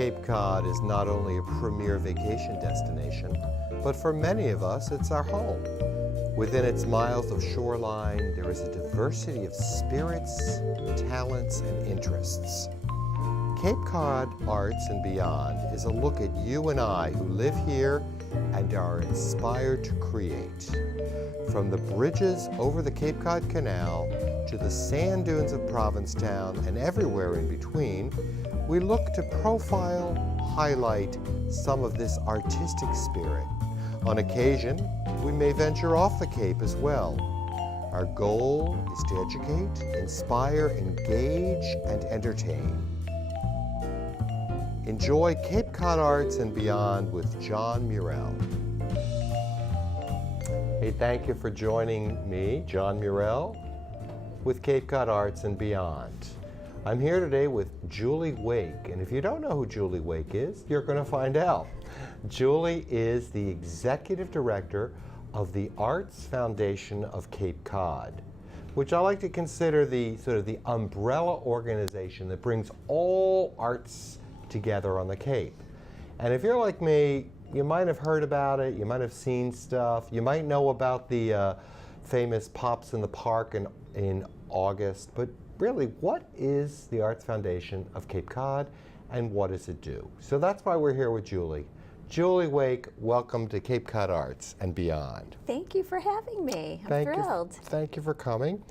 Cape Cod is not only a premier vacation destination, but for many of us, it's our home. Within its miles of shoreline, there is a diversity of spirits, talents, and interests. Cape Cod Arts and Beyond is a look at you and I who live here and are inspired to create. From the bridges over the Cape Cod Canal to the sand dunes of Provincetown and everywhere in between, we look to profile, highlight some of this artistic spirit. On occasion, we may venture off the Cape as well. Our goal is to educate, inspire, engage, and entertain. Enjoy Cape Cod Arts and Beyond with John Murelle. Hey, thank you for joining me, John Murelle, with Cape Cod Arts and Beyond. I'm here today with Julie Wake, and if you don't know who Julie Wake is, you're going to find out. Julie is the Executive Director of the Arts Foundation of Cape Cod, which I like to consider the sort of the umbrella organization that brings all arts together on the Cape. And if you're like me, you might have heard about it, you might have seen stuff, you might know about the famous Pops in the Park in August, but really, what is the Arts Foundation of Cape Cod and what does it do? So that's why we're here with Julie. Julie Wake, welcome to Cape Cod Arts and Beyond. Thank you for having me. I'm thrilled. Thank you for coming.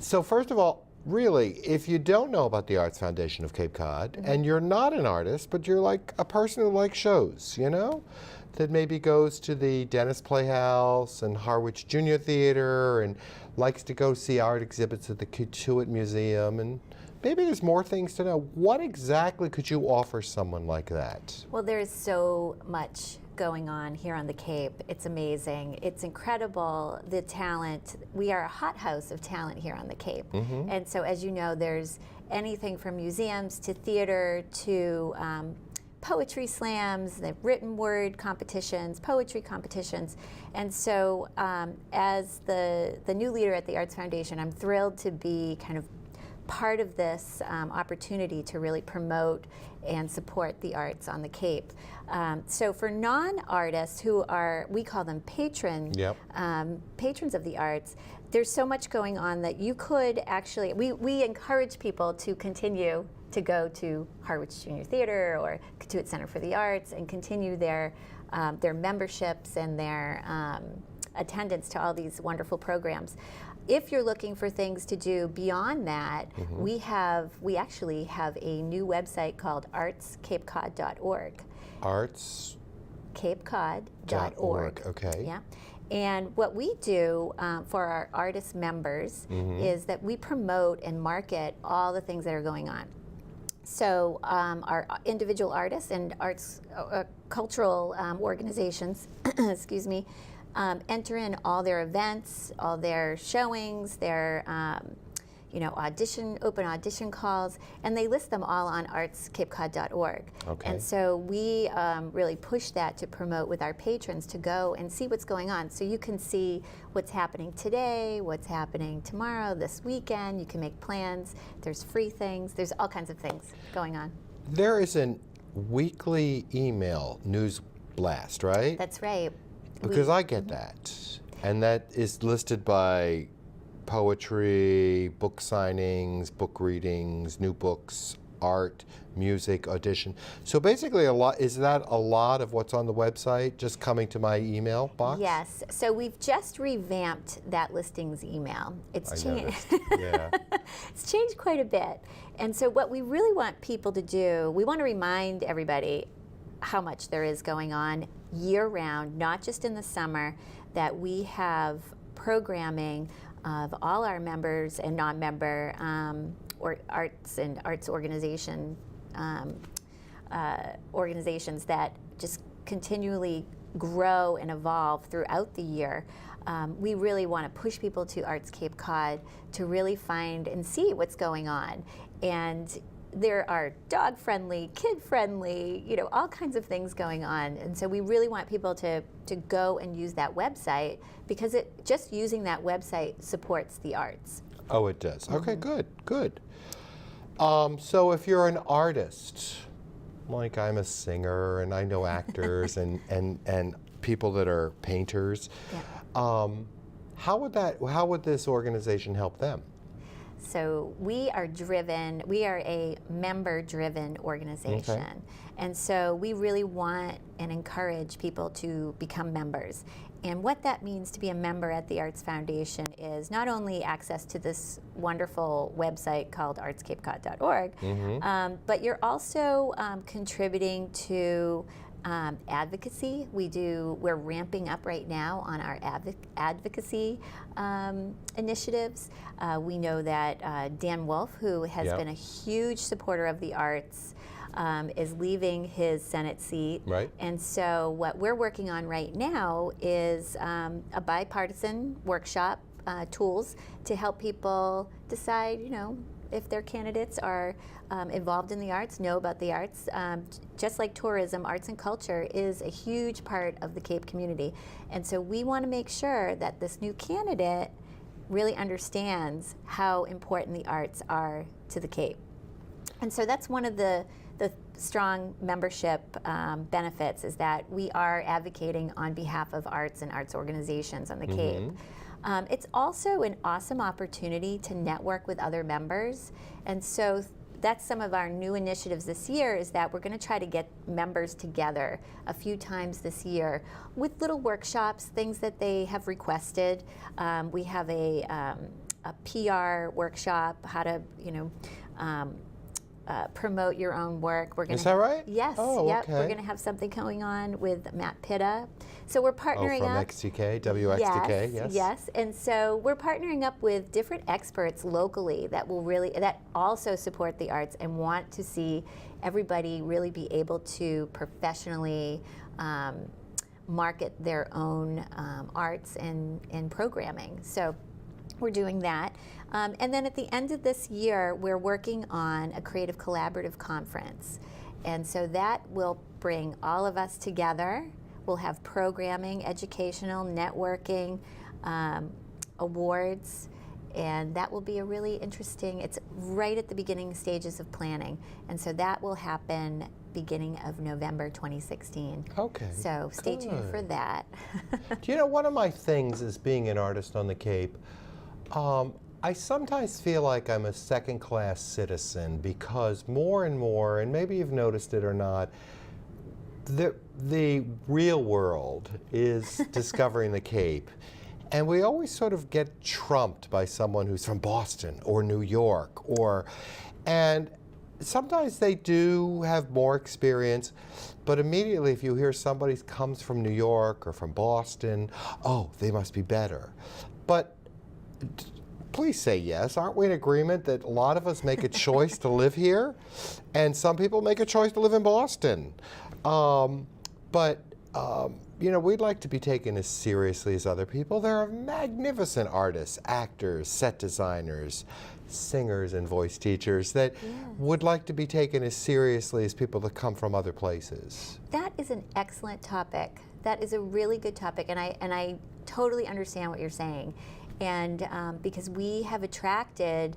So first of all, really, if you don't know about the Arts Foundation of Cape Cod, and you're not an artist, but you're like a person who likes shows, you know, that maybe goes to the Dennis Playhouse and Harwich Junior Theater and likes to go see art exhibits at the Kituit Museum, and maybe there's more things to know. What exactly could you offer someone like that? Well, there's so much going on here on the Cape. It's amazing. It's incredible, the talent. We are a hothouse of talent here on the Cape. And so, as you know, there's anything from museums to theater to poetry slams, the written word competitions, poetry competitions. And so as the new leader at the Arts Foundation, I'm thrilled to be kind of part of this opportunity to really promote and support the arts on the Cape. So for non-artists who are, we call them patrons of the arts, there's so much going on that you could actually, we encourage people to continue to go to Harwich Junior Theater or Kituit Center for the Arts and continue their memberships and their attendance to all these wonderful programs. If you're looking for things to do beyond that, we actually have a new website called artscapecod.org. Artscapecod.org. Okay. Yeah. And what we do for our artist members is that we promote and market all the things that are going on. So our individual artists and arts cultural organizations, excuse me, enter in all their events, all their showings, their open audition calls, and they list them all on artscapecod.org. Okay. And so we really push that to promote with our patrons to go and see what's going on. So you can see what's happening today, what's happening tomorrow, this weekend. You can make plans. There's free things. There's all kinds of things going on. There is a weekly email news blast, right? That's right. Because I get that. And that is listed by poetry, book signings, book readings, new books, art, music, audition. So basically is that a lot of what's on the website just coming to my email box? Yes. So we've just revamped that listings email. It's changed. Yeah. It's changed quite a bit. And so what we really want people to do, we want to remind everybody how much there is going on year-round, not just in the summer, that we have programming of all our members and non-member or arts and arts organizations that just continually grow and evolve throughout the year. We really want to push people to Arts Cape Cod to really find and see what's going on. And there are dog-friendly, kid-friendly, all kinds of things going on. And so we really want people to go and use that website because just using that website supports the arts. Oh, it does. Okay, good. So if you're an artist like I'm a singer and I know actors and people that are painters. Yeah. How would this organization help them? So we are a member-driven organization. Okay. And so we really want and encourage people to become members. And what that means to be a member at the Arts Foundation is not only access to this wonderful website called artscapecod.org, but you're also contributing to advocacy. We're ramping up right now on our advocacy initiatives. We know that Dan Wolf, who has been a huge supporter of the arts, is leaving his Senate seat. Right. And so what we're working on right now is a bipartisan workshop, tools to help people decide, if their candidates are involved in the arts, know about the arts. Just like tourism, arts and culture is a huge part of the Cape community. And so we want to make sure that this new candidate really understands how important the arts are to the Cape. And so that's one of the strong membership benefits, is that we are advocating on behalf of arts and arts organizations on the Cape. It's also an awesome opportunity to network with other members. And so that's some of our new initiatives this year, is that we're going to try to get members together a few times this year with little workshops, things that they have requested. We have a PR workshop, how to, promote your own work. Is that right? Yes. Oh, yep. okay. We're going to have something going on with Matt Pitta. So we're partnering from up. XTK, WXTK, yes. Yes. And so we're partnering up with different experts locally that also support the arts and want to see everybody really be able to professionally market their own arts and programming. So we're doing that. And then at the end of this year, we're working on a creative collaborative conference. And so that will bring all of us together. We'll have programming, educational, networking, awards, and that will be a really interesting, it's right at the beginning stages of planning. And so that will happen beginning of November 2016. Okay. So stay tuned for that. Do you know, one of my things is being an artist on the Cape, I sometimes feel like I'm a second-class citizen, because more and more, and maybe you've noticed it or not, the real world is discovering the Cape. And we always sort of get trumped by someone who's from Boston or New York, and sometimes they do have more experience, but immediately if you hear somebody comes from New York or from Boston, oh, they must be better. But please say yes. Aren't we in agreement that a lot of us make a choice to live here, and some people make a choice to live in Boston? We'd like to be taken as seriously as other people. There are magnificent artists, actors, set designers, singers, and voice teachers that would like to be taken as seriously as people that come from other places. That is an excellent topic. That is a really good topic, and I totally understand what you're saying. And because we have attracted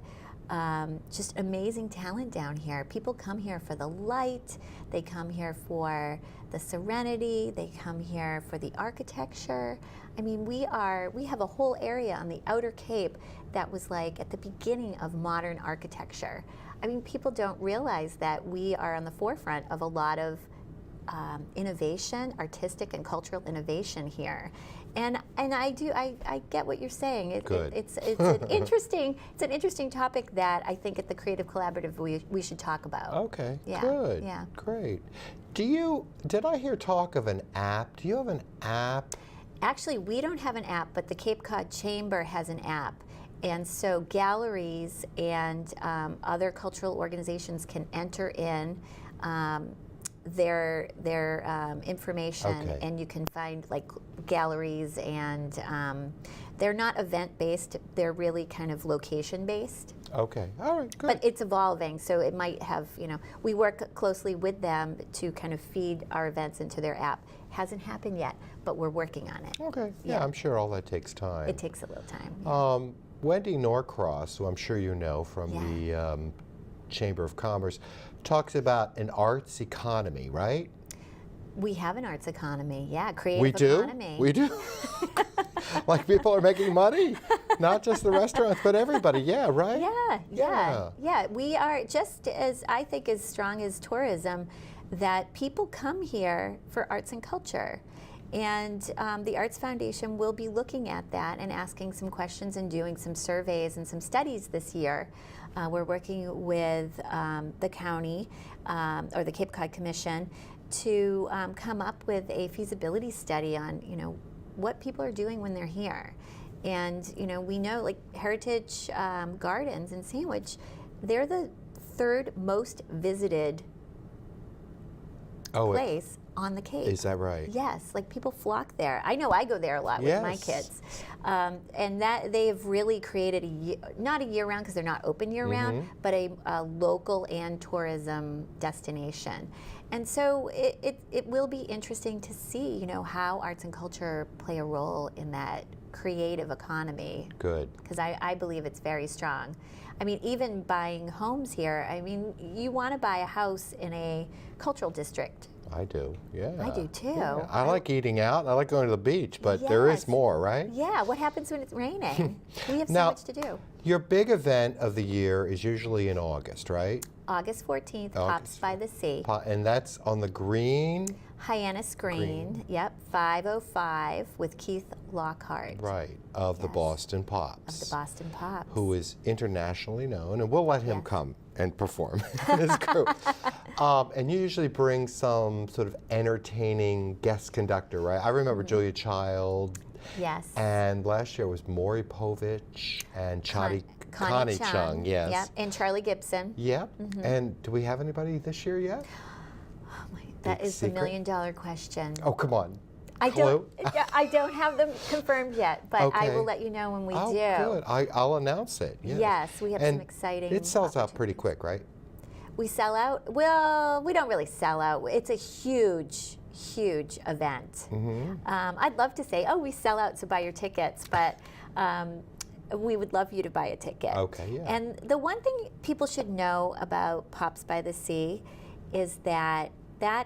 just amazing talent down here. People come here for the light, they come here for the serenity, they come here for the architecture. I mean, we have a whole area on the Outer Cape that was like at the beginning of modern architecture. I mean, people don't realize that we are on the forefront of a lot of innovation, artistic and cultural innovation here. And I get what you're saying. It's an interesting topic that I think at the Creative Collaborative we should talk about. Okay, yeah, good, yeah. Great. Did I hear talk of an app? Do you have an app? Actually, we don't have an app, but the Cape Cod Chamber has an app. And so galleries and other cultural organizations can enter in their information, and you can find like galleries, and they're not event-based, they're really kind of location-based. Okay, all right, good. But it's evolving, so it might have, we work closely with them to kind of feed our events into their app. Hasn't happened yet, but we're working on it. Okay, yeah, I'm sure all that takes time. It takes a little time. Yeah. Wendy Norcross, who I'm sure you know from the Chamber of Commerce, talks about an arts economy, right? We have an arts economy, yeah, creative We do? economy. We do? Like people are making money? Not just the restaurants, but everybody, yeah, right? Yeah. We are just as, I think, as strong as tourism, that people come here for arts and culture. And the Arts Foundation will be looking at that and asking some questions and doing some surveys and some studies this year. We're working with the county or the Cape Cod Commission to come up with a feasibility study on, what people are doing when they're here. And, we know, like, Heritage Gardens in Sandwich, they're the third most visited place on the Cape. Is that right? Yes, like people flock there. I know I go there a lot with my kids. And that they have really created not a year-round, because they're not open year-round, but a local and tourism destination. And so it will be interesting to see, how arts and culture play a role in that creative economy. Good. Because I believe it's very strong. I mean, even buying homes here, you want to buy a house in a cultural district. I do, yeah. I do too. Yeah. I like eating out. I like going to the beach, but there is more, right? Yeah, what happens when it's raining? We have so Now, much to do. Your big event of the year is usually in August, right? August 14th, Pops by the Sea. And that's on the green? Hyannis Green, yep, 505 with Keith Lockhart. Right, of the Boston Pops. Of the Boston Pops. Who is internationally known, and we'll let him come and perform in his group. And you usually bring some sort of entertaining guest conductor, right? I remember Julia Child. Yes. And last year was Maury Povich and Connie Chung, yes. Yep, and Charlie Gibson. Yep. And do we have anybody this year yet? Oh my, that is the million-dollar question. Oh, come on. I don't have them confirmed yet, but I will let you know when we do. Good. I'll announce it. Yes, we have some exciting. It sells out pretty quick, right? We sell out? Well, we don't really sell out. It's a huge event. I'd love to say, we sell out, so buy your tickets, but we would love you to buy a ticket. Okay, yeah. And the one thing people should know about Pops by the Sea is that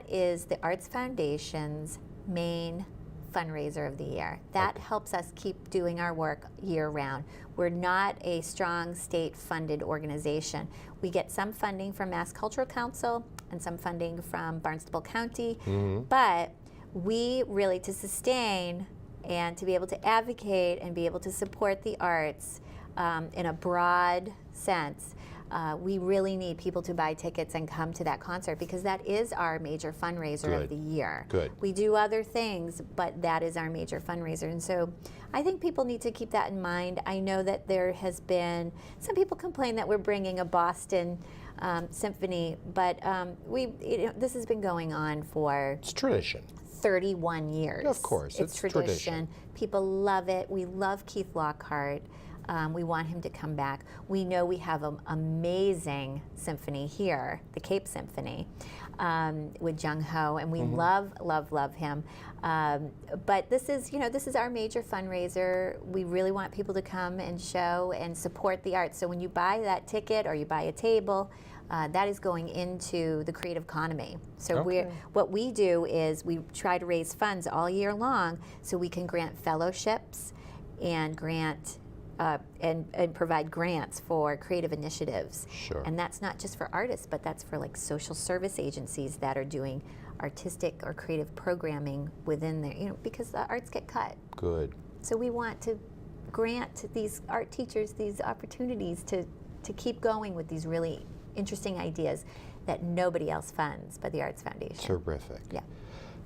is the Arts Foundation's main fundraiser of the year. That helps us keep doing our work year-round. We're not a strong state-funded organization. We get some funding from Mass Cultural Council and some funding from Barnstable County, but we really, to sustain and to be able to advocate and be able to support the arts in a broad sense, we really need people to buy tickets and come to that concert, because that is our major fundraiser of the year. Good. We do other things, but that is our major fundraiser. And so I think people need to keep that in mind. I know that there has been, some people complain that we're bringing a Boston symphony, but this has been going on for... It's tradition. 31 years. Of course, it's tradition. People love it. We love Keith Lockhart. We want him to come back. We know we have an amazing symphony here, the Cape Symphony, with Jung Ho, and we love him. But this is our major fundraiser. We really want people to come and show and support the arts. So when you buy that ticket or you buy a table, that is going into the creative economy. So what we do is we try to raise funds all year long so we can grant fellowships and grant and provide grants for creative initiatives. Sure. And that's not just for artists, but that's for like social service agencies that are doing artistic or creative programming within there, because the arts get cut. Good. So we want to grant these art teachers these opportunities to keep going with these really interesting ideas that nobody else funds but the Arts Foundation. Terrific. Yeah.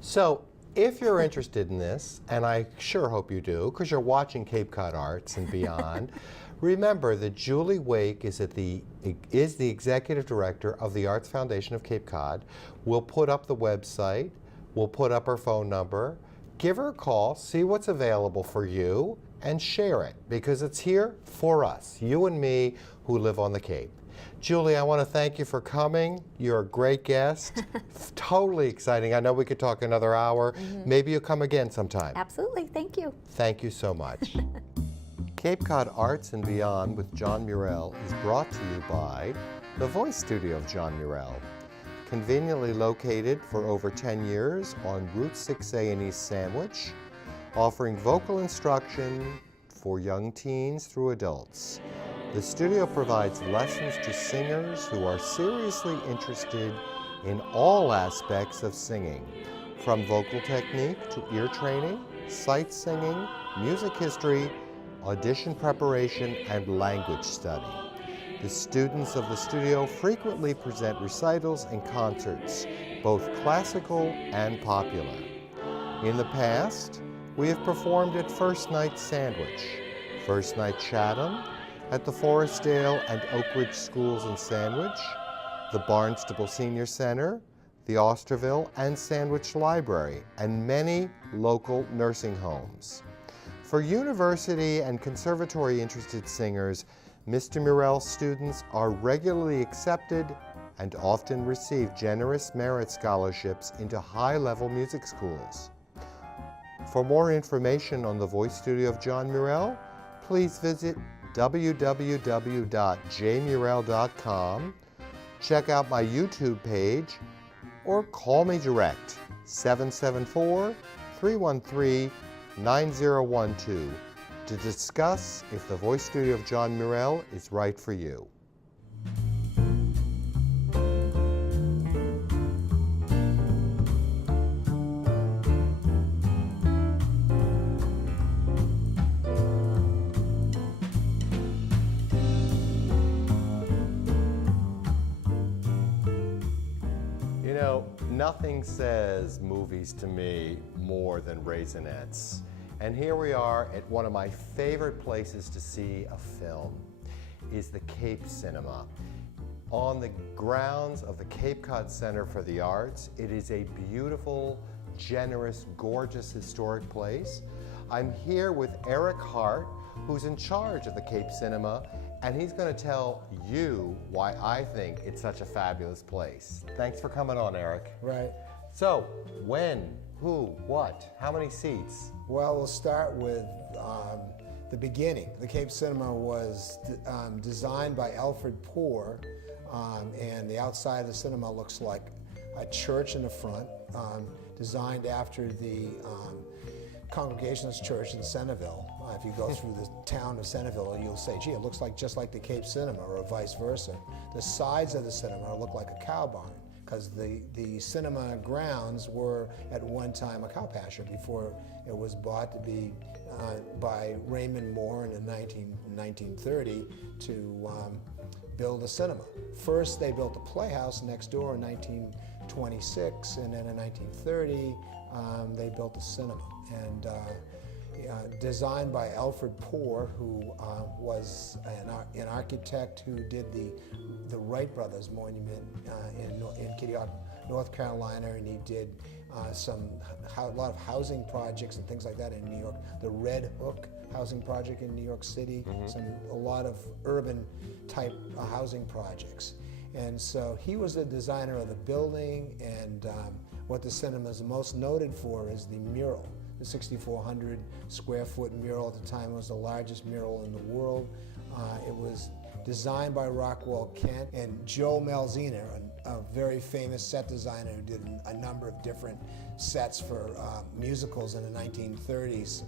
So if you're interested in this, and I sure hope you do, because you're watching Cape Cod Arts and Beyond, remember that Julie Wake is the Executive Director of the Arts Foundation of Cape Cod. We'll put up the website, we'll put up her phone number, give her a call, see what's available for you, and share it, because it's here for us, you and me who live on the Cape. Julie, I want to thank you for coming. You're a great guest. Totally exciting. I know we could talk another hour. Maybe you'll come again sometime. Absolutely. Thank you. Thank you so much. Cape Cod Arts and Beyond with John Murelle is brought to you by the voice studio of John Murelle. conveniently located for over 10 years on Route 6A in East Sandwich, offering vocal instruction for young teens through adults. The studio provides lessons to singers who are seriously interested in all aspects of singing, from vocal technique to ear training, sight singing, music history, audition preparation, and language study. The students of the studio frequently present recitals and concerts, both classical and popular. In the past, we have performed at First Night Sandwich, First Night Chatham, at the Forestdale and Oak Ridge Schools in Sandwich, the Barnstable Senior Center, the Osterville and Sandwich Library, and many local nursing homes. For university and conservatory interested singers, Mr. Murelle students are regularly accepted and often receive generous merit scholarships into high-level music schools. For more information on the voice studio of John Murelle, please visit www.jmurelle.com, check out my YouTube page, or call me direct, 774-313-9012, to discuss if the voice studio of John Murelle is right for you. You know, nothing says movies to me more than Raisinets. And here we are at one of my favorite places to see a film, is the Cape Cinema. On the grounds of the Cape Cod Center for the Arts, it is a beautiful, generous, gorgeous, historic place. I'm here with Eric Hart, who's in charge of the Cape Cinema, and he's going to tell you why I think it's such a fabulous place. Thanks for coming on, Eric. Right. So, when, who, what, how many seats? Well, we'll start with the beginning. The Cape Cinema was designed by Alfred Poor, and the outside of the cinema looks like a church in the front, designed after the Congregationalist Church in Centerville. If you go through the town of Centerville, you'll say, gee, it looks like just like the Cape Cinema, or vice versa. The sides of the cinema look like a cow barn, because the cinema grounds were at one time a cow pasture before it was bought to be by Raymond Moore in 1930 to build a cinema. First they built a playhouse next door in 1926, and then in 1930 they built a cinema. And designed by Alfred Poor, who was an architect who did the Wright Brothers Monument in Kitty Hawk, North Carolina, and he did a lot of housing projects and things like that in New York. The Red Hook housing project in New York City, a lot of urban type housing projects. And so he was the designer of the building, and what the cinema is most noted for is the mural. The 6,400 square foot mural at the time was the largest mural in the world. It was designed by Rockwell Kent and Joe Malziner, a very famous set designer who did a number of different sets for musicals in the 1930s.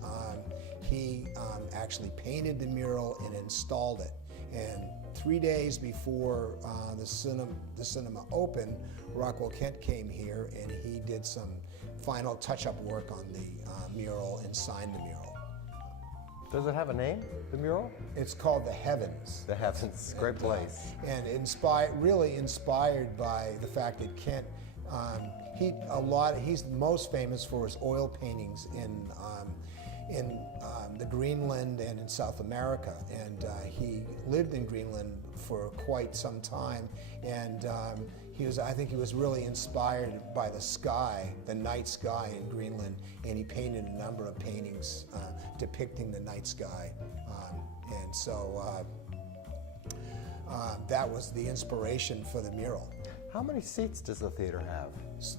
He actually painted the mural and installed it. And 3 days before the cinema opened, Rockwell Kent came here and he did some final touch-up work on the mural and signed the mural. Does it have a name, the mural? It's called The Heavens. The Heavens, great place. And really inspired by the fact that Kent, he's most famous for his oil paintings in the Greenland and in South America, and he lived in Greenland for quite some time, and I think he was really inspired by the sky, the night sky in Greenland, and he painted a number of paintings depicting the night sky, and so that was the inspiration for the mural. How many seats does the theater have?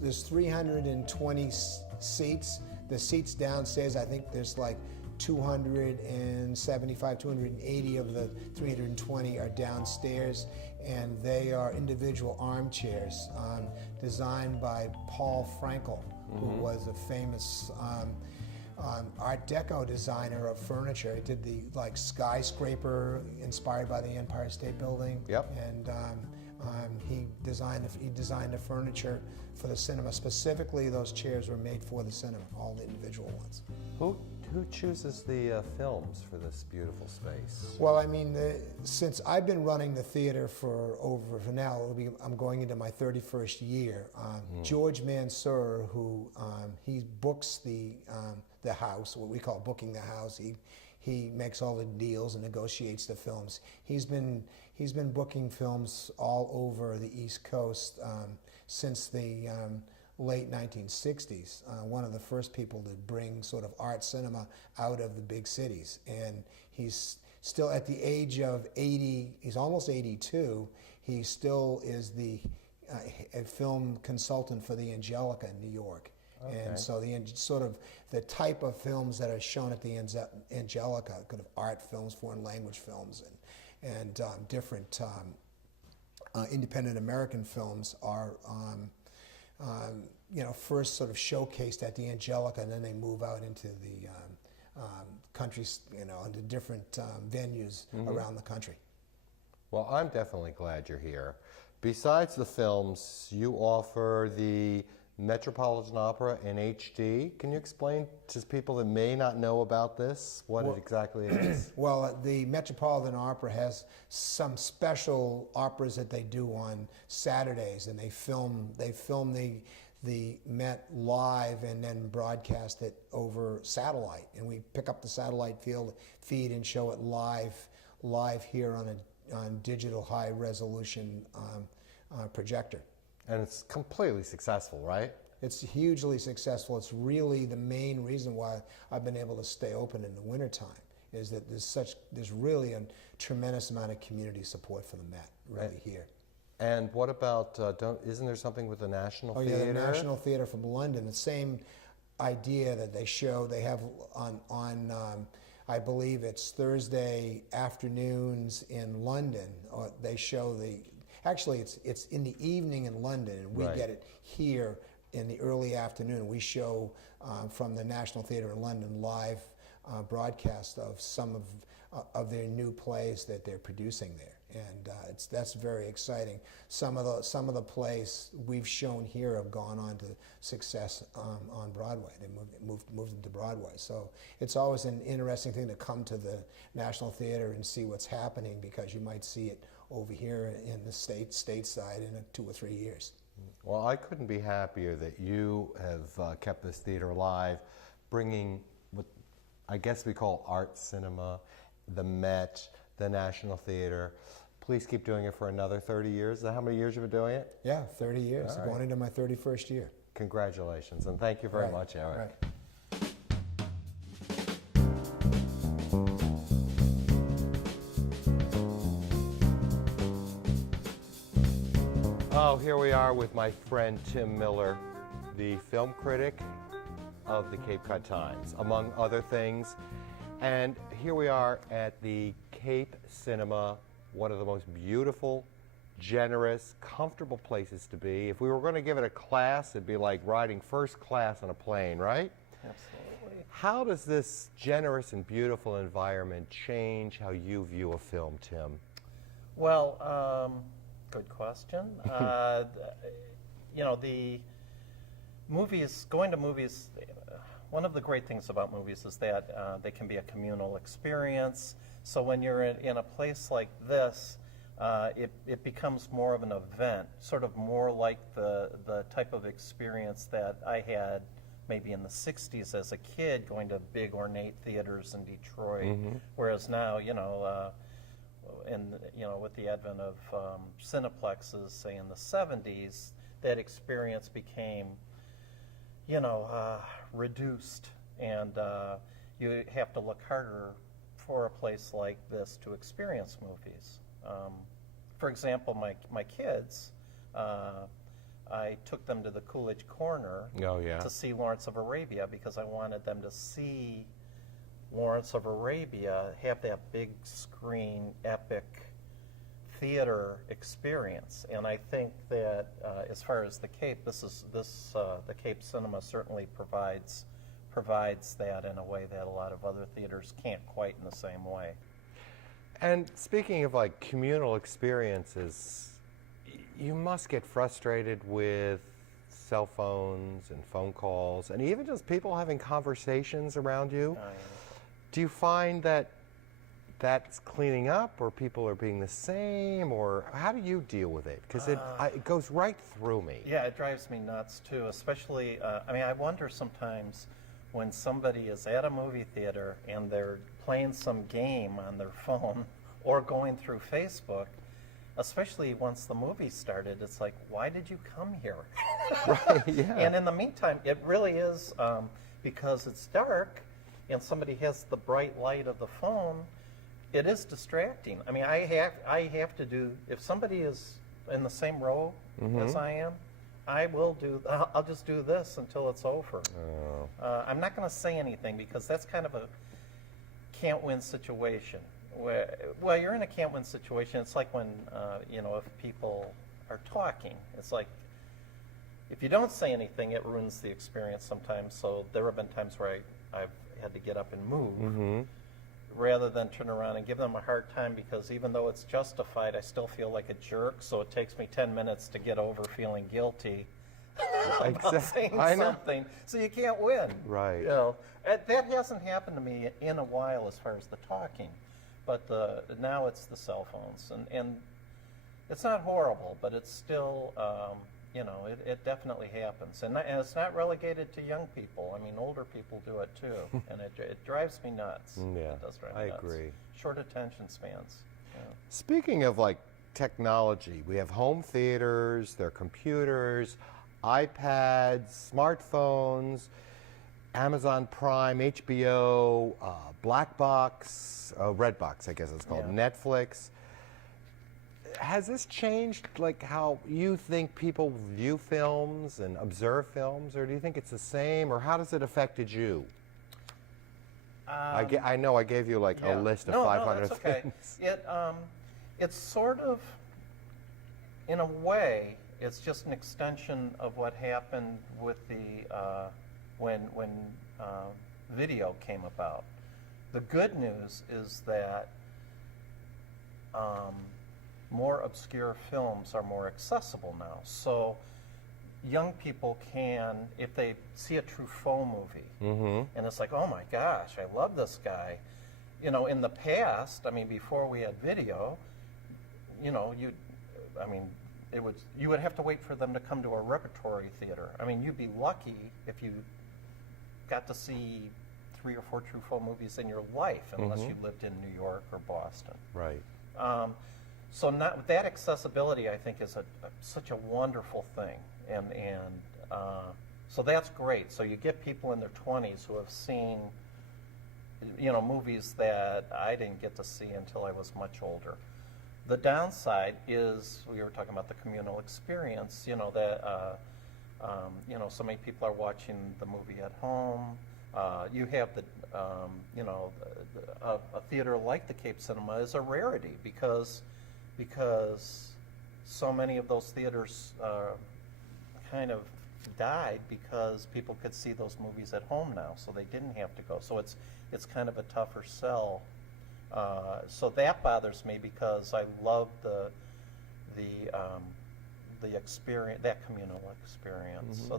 There's 320 seats. The seats downstairs, I think there's like 275, 280 of the 320 are downstairs, and they are individual armchairs designed by Paul Frankel, who was a famous Art Deco designer of furniture. He did the skyscraper inspired by the Empire State Building. Yep. And he designed the furniture for the cinema. Specifically, those chairs were made for the cinema, all the individual ones. Who chooses the films for this beautiful space? Well, I mean, since I've been running the theater for now, I'm going into my 31st year. George Mansour, who he books the house, what we call booking the house. He makes all the deals and negotiates the films. He's been booking films all over the East Coast since the late 1960s. One of the first people to bring sort of art cinema out of the big cities. And he's still at the age of 80, he's almost 82, he still is a film consultant for the Angelica in New York. Okay. And so the type of films that are shown at the Angelica, kind of art films, foreign language films, and different independent American films are first sort of showcased at the Angelica, and then they move out into the countries, into different venues around the country. Well, I'm definitely glad you're here. Besides the films, you offer the Metropolitan Opera in HD. Can you explain to people that may not know about this what it exactly is? Well, the Metropolitan Opera has some special operas that they do on Saturdays, and they film the Met live and then broadcast it over satellite. And we pick up the satellite feed and show it live here on digital high resolution projector. And it's completely successful, right? It's hugely successful. It's really the main reason why I've been able to stay open in the wintertime, is that there's really a tremendous amount of community support for the Met here. And what about, isn't there something with the National Theatre? Oh yeah, the National Theatre from London. The same idea that they have on I believe it's Thursday afternoons in London. They show actually it's in the evening in London, and we get it here in the early afternoon. We show from the National Theatre in London live broadcast of some of their new plays that they're producing there, and that's very exciting. Some of the plays we've shown here have gone on to success on Broadway. They moved them to Broadway. So it's always an interesting thing to come to the National Theatre and see what's happening, because you might see it over here in the stateside in 2 or 3 years. Well, I couldn't be happier that you have kept this theater alive, bringing what I guess we call art cinema, the Met, the National Theatre. Please keep doing it for another 30 years. Is that how many years you've been doing it? Yeah, 30 years. I'm going into my 31st year. Congratulations, and thank you very much, Eric. Right. Oh, here we are with my friend Tim Miller, the film critic of the Cape Cod Times, among other things. And here we are at the Cape Cinema, one of the most beautiful, generous, comfortable places to be. If we were going to give it a class, it'd be like riding first class on a plane, right? Absolutely. How does this generous and beautiful environment change how you view a film, Tim? Well, good question. The movies, going to movies, one of the great things about movies is that they can be a communal experience. So when you're in a place like this, it becomes more of an event, sort of more like the type of experience that I had maybe in the 60s as a kid, going to big ornate theaters in Detroit, whereas now, with the advent of cineplexes, say in the 70s, that experience became, reduced, and you have to look harder for a place like this to experience movies. For example, my kids, I took them to the Coolidge Corner to see Lawrence of Arabia, because I wanted them to see Lawrence of Arabia have that big screen epic theater experience, and I think that as far as the Cape, the Cape Cinema certainly provides that in a way that a lot of other theaters can't quite in the same way. And speaking of like communal experiences, you must get frustrated with cell phones and phone calls and even just people having conversations around you. Do you find that that's cleaning up, or people are being the same, or how do you deal with it? Because it goes right through me. Yeah, it drives me nuts too, especially, I mean, I wonder sometimes when somebody is at a movie theater and they're playing some game on their phone or going through Facebook, especially once the movie started, it's like, why did you come here? Right, yeah. And in the meantime, it really is, because it's dark and somebody has the bright light of the phone, it is distracting. I mean, I have to do, if somebody is in the same row as I am, I'll just do this until it's over. I'm not going to say anything because that's kind of a can't-win situation. Well, you're in a can't-win situation. It's like when, if people are talking, it's like, if you don't say anything, it ruins the experience sometimes. So there have been times where I've had to get up and move rather than turn around and give them a hard time, because even though it's justified, I still feel like a jerk. So it takes me 10 minutes to get over feeling guilty about saying something. So you can't win. Right. You know, that hasn't happened to me in a while as far as the talking, but now it's the cell phones, and it's not horrible, but it's still. It definitely happens, and it's not relegated to young people. I mean, older people do it too, and it drives me nuts. Yeah, it does drive me nuts. I agree. Short attention spans. Yeah. Speaking of like technology, we have home theaters, there are computers, iPads, smartphones, Amazon Prime, HBO, Black Box, Redbox, I guess it's called, Netflix. Has this changed like how you think people view films and observe films, or do you think it's the same, or how does it affected you? I know I gave you like a list of 500 that's okay. things. It's sort of, in a way, it's just an extension of what happened with the when video came about. The good news is that more obscure films are more accessible now. So young people can, if they see a Truffaut movie, and it's like, oh my gosh, I love this guy. You know, in the past, I mean, before we had video, you would have to wait for them to come to a repertory theater. I mean, you'd be lucky if you got to see 3 or 4 Truffaut movies in your life, unless you lived in New York or Boston. Right. So that accessibility, I think, is such a wonderful thing, and so that's great. So you get people in their 20s who have seen, movies that I didn't get to see until I was much older. The downside is, we were talking about the communal experience. That so many people are watching the movie at home. You have a theater like the Cape Cinema is a rarity because so many of those theaters kind of died because people could see those movies at home now, so they didn't have to go. So it's kind of a tougher sell. So that bothers me because I love the experience, that communal experience. So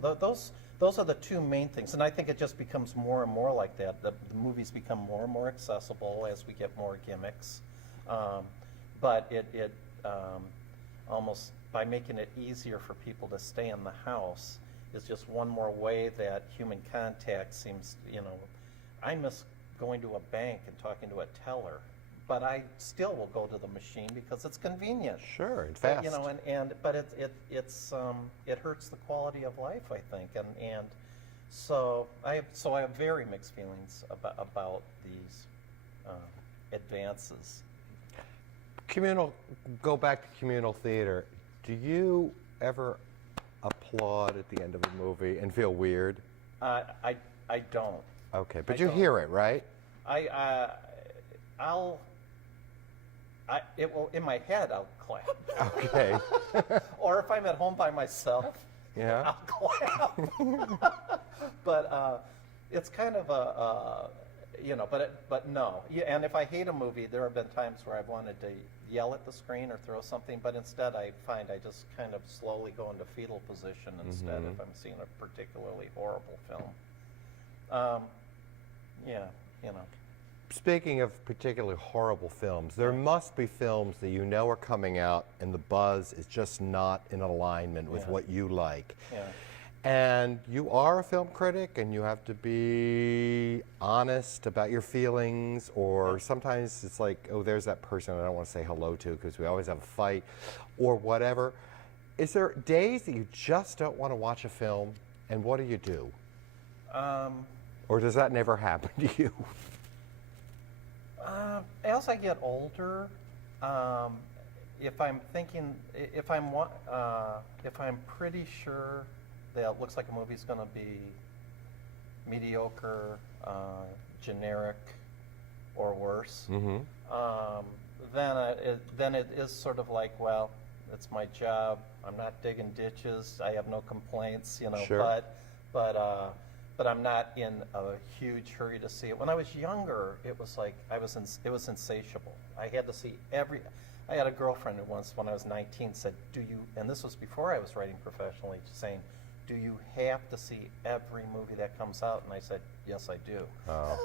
those are the two main things, and I think it just becomes more and more like that. The movies become more and more accessible as we get more gimmicks, but it almost, by making it easier for people to stay in the house, is just one more way that human contact seems. I miss going to a bank and talking to a teller, but I still will go to the machine because it's convenient. Sure, and fast. But it hurts the quality of life, I think, and so I have very mixed feelings about these advances. Go back to communal theater. Do you ever applaud at the end of a movie and feel weird? I don't. Okay, but you hear it, right? It will, in my head, I'll clap. Okay. Or if I'm at home by myself, Yeah. I'll clap. But it's kind of but no. Yeah, and if I hate a movie, there have been times where I've wanted to yell at the screen or throw something, but instead I find I just kind of slowly go into fetal position instead if I'm seeing a particularly horrible film. Speaking of particularly horrible films, there must be films that you know are coming out and the buzz is just not in alignment with what you like. Yeah. And you are a film critic and you have to be honest about your feelings, or sometimes it's like, oh, there's that person I don't want to say hello to because we always have a fight or whatever. Is there days that you just don't want to watch a film, and what do you do? Or does that never happen to you? As I get older, if I'm pretty sure that it looks like a movie's going to be mediocre, generic, or worse, then it is sort of like, well, it's my job. I'm not digging ditches. I have no complaints, Sure. but I'm not in a huge hurry to see it. When I was younger, it was like it was insatiable. I had to see I had a girlfriend who once, when I was 19, said, and this was before I was writing professionally, saying, do you have to see every movie that comes out? And I said, yes, I do. Oh.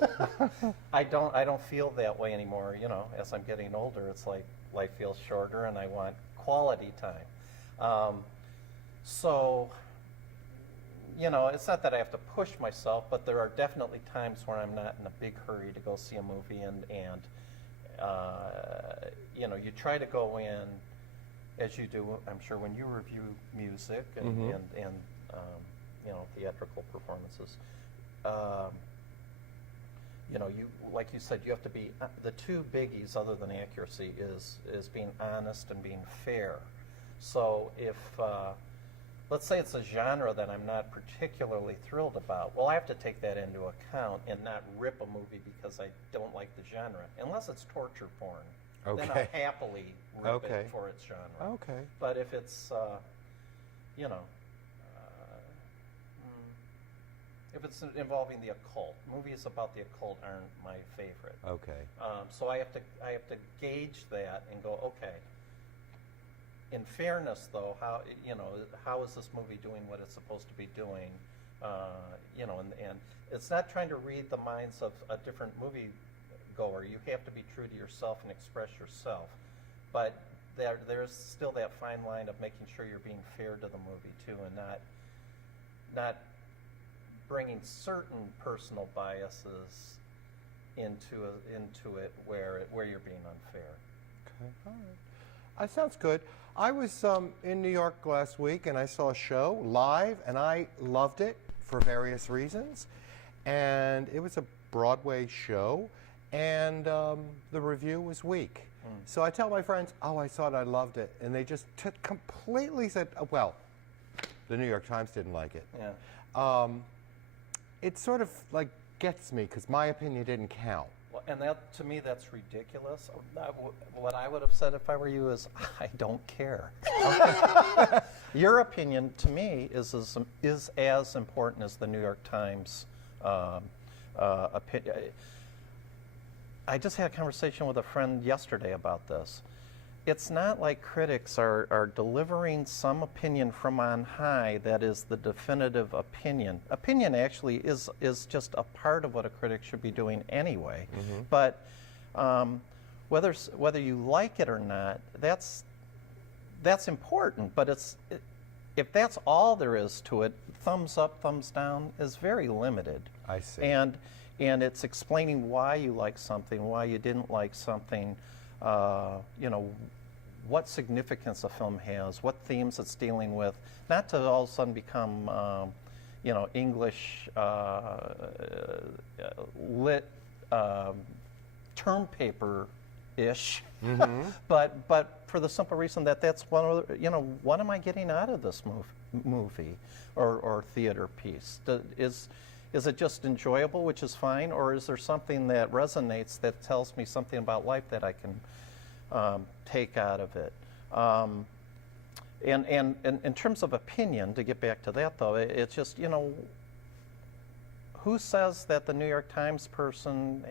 I don't feel that way anymore. As I'm getting older, it's like life feels shorter and I want quality time. It's not that I have to push myself, but there are definitely times where I'm not in a big hurry to go see a movie, and you try to go in, as you do, I'm sure, when you review music and theatrical performances. Like you said, you have to be, the two biggies other than accuracy is being honest and being fair. So if let's say it's a genre that I'm not particularly thrilled about, well, I have to take that into account and not rip a movie because I don't like the genre, unless it's torture porn. Okay. Then I'll happily rip it for its genre. Okay. But if it's, if it's involving the occult, movies about the occult aren't my favorite. Okay. So I have to gauge that and go, okay. In fairness, though, how is this movie doing what it's supposed to be doing? And it's not trying to read the minds of a different movie goer. You have to be true to yourself and express yourself. But there's still that fine line of making sure you're being fair to the movie too, and not bringing certain personal biases into it where you're being unfair. Okay. All right. That sounds good. I was in New York last week and I saw a show live and I loved it for various reasons. And it was a Broadway show and the review was weak. So I tell my friends, oh, I saw it, I loved it. And they just completely said, oh, well, the New York Times didn't like it. Yeah. It sort of like gets me because my opinion didn't count. And that, to me, that's ridiculous. What I would have said if I were you is, I don't care. Your opinion, to me, is as important as the New York Times opinion. I just had a conversation with a friend yesterday about this. It's not like critics are delivering some opinion from on high that is the definitive opinion. Opinion actually is just a part of what a critic should be doing anyway. Mm-hmm. But whether you like it or not, that's important. But if that's all there is to it, thumbs up, thumbs down is very limited. I see. And it's explaining why you like something, why you didn't like something. What significance a film has, what themes it's dealing with, not to all of a sudden become, English lit term paper-ish, mm-hmm. but for the simple reason that that's what am I getting out of this movie or theater piece? is it just enjoyable, which is fine, or is there something that resonates that tells me something about life that I can take out of it? And in terms of opinion, to get back to that though, it's just, you know, who says that the New York Times person,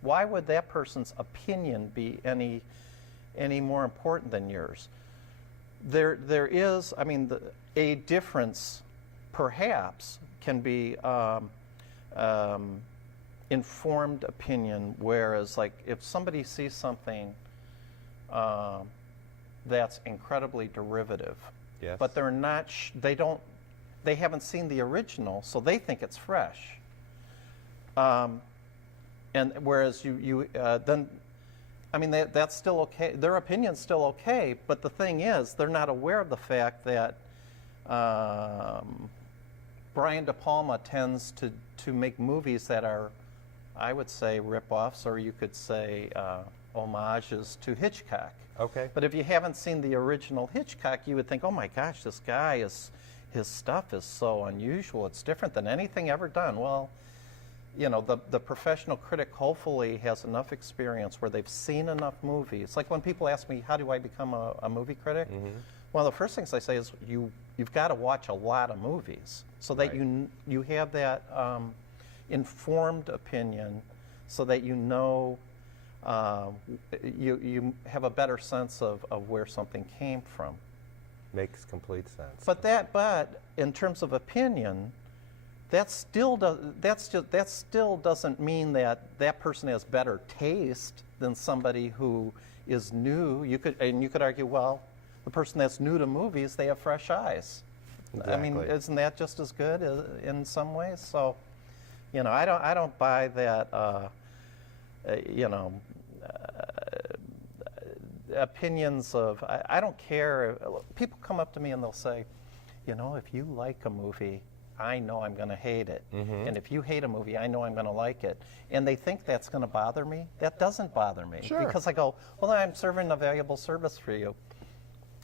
why would that person's opinion be any more important than yours? There is, I mean, a difference perhaps can be informed opinion, whereas like if somebody sees something that's incredibly derivative, Yes. but they're not, they haven't seen the original, so they think it's fresh. And whereas then, I mean, that's still okay. Their opinion's still okay, but the thing is, they're not aware of the fact that Brian De Palma tends to make movies that are, I would say, rip-offs, or you could say homages to Hitchcock. Okay. But if you haven't seen the original Hitchcock, you would think, oh my gosh, this guy his stuff is so unusual. It's different than anything ever done. Well, you know, the professional critic hopefully has enough experience where they've seen enough movies. Like when people ask me, how do I become a movie critic? Mm-hmm. One of the first things I say is you've got to watch a lot of movies so that you have that informed opinion, so that you know you have a better sense of where something came from. Makes complete sense. But in terms of opinion, that still doesn't mean that person has better taste than somebody who is new. You could argue, well, the person that's new to movies, they have fresh eyes. Exactly. I mean, isn't that just as good in some ways? So, you know, I don't buy that. You know, opinions of, I don't care. People come up to me and they'll say, you know, if you like a movie, I know I'm going to hate it. Mm-hmm. And if you hate a movie, I know I'm going to like it. And they think that's going to bother me. That doesn't bother me. Sure. Because I go, well, I'm serving a valuable service for you.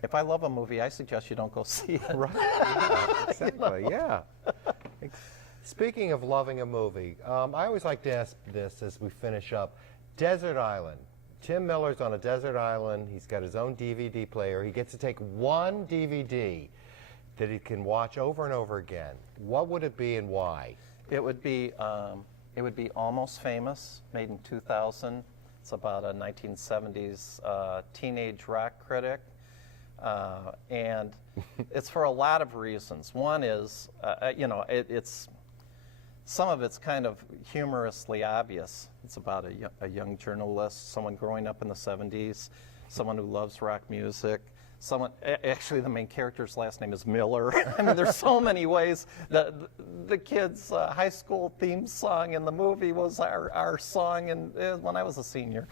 If I love a movie, I suggest you don't go see it. Right. Yeah, exactly. Yeah. Speaking of loving a movie, I always like to ask this as we finish up. Desert Island. Tim Miller's on a desert island. He's got his own DVD player. He gets to take one DVD that he can watch over and over again. What would it be and why? It would be Almost Famous, made in 2000. It's about a 1970s teenage rock critic. And it's for a lot of reasons. One is, you know, it's some of it's kind of humorously obvious. It's about a young journalist, someone growing up in the 70s, someone who loves rock music. Actually, the main character's last name is Miller. I mean, there's so many ways. The kid's high school theme song in the movie was our song when I was a senior.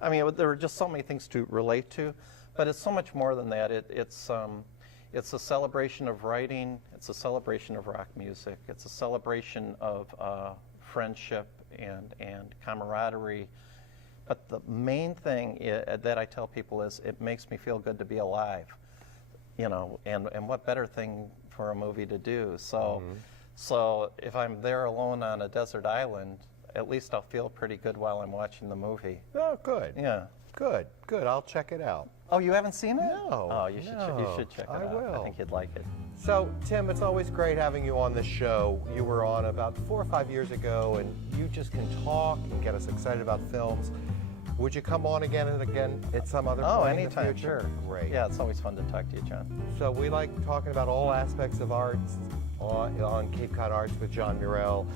I mean, there were just so many things to relate to. But it's so much more than that. It's a celebration of writing. It's a celebration of rock music. It's a celebration of friendship and camaraderie. But the main thing that I tell people is it makes me feel good to be alive. You know, and what better thing for a movie to do? So, so if I'm there alone on a desert island, at least I'll feel pretty good while I'm watching the movie. Oh, good. Yeah. Good. I'll check it out. Oh, you haven't seen it? No. Oh, you should check it out. I will. I think you'd like it. So, Tim, it's always great having you on the show. You were on about 4 or 5 years ago, and you just can talk and get us excited about films. Would you come on again and again at some other point anytime, in the future? Sure. Great. Yeah, it's always fun to talk to you, John. So we like talking about all aspects of arts on Cape Cod Arts with John Murelle.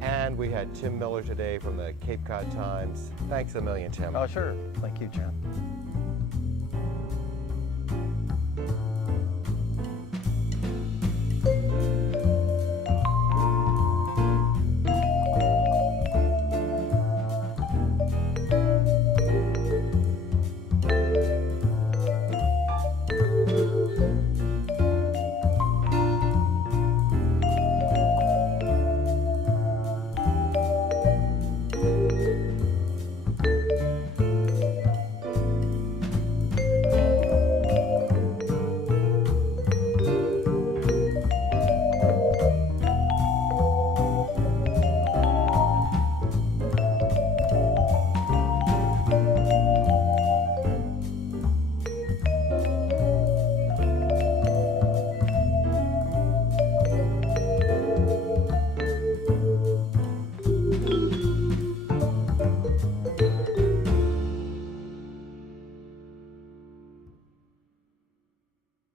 And we had Tim Miller today from the Cape Cod Times. Thanks a million, Tim. Oh, sure. Thank you, John.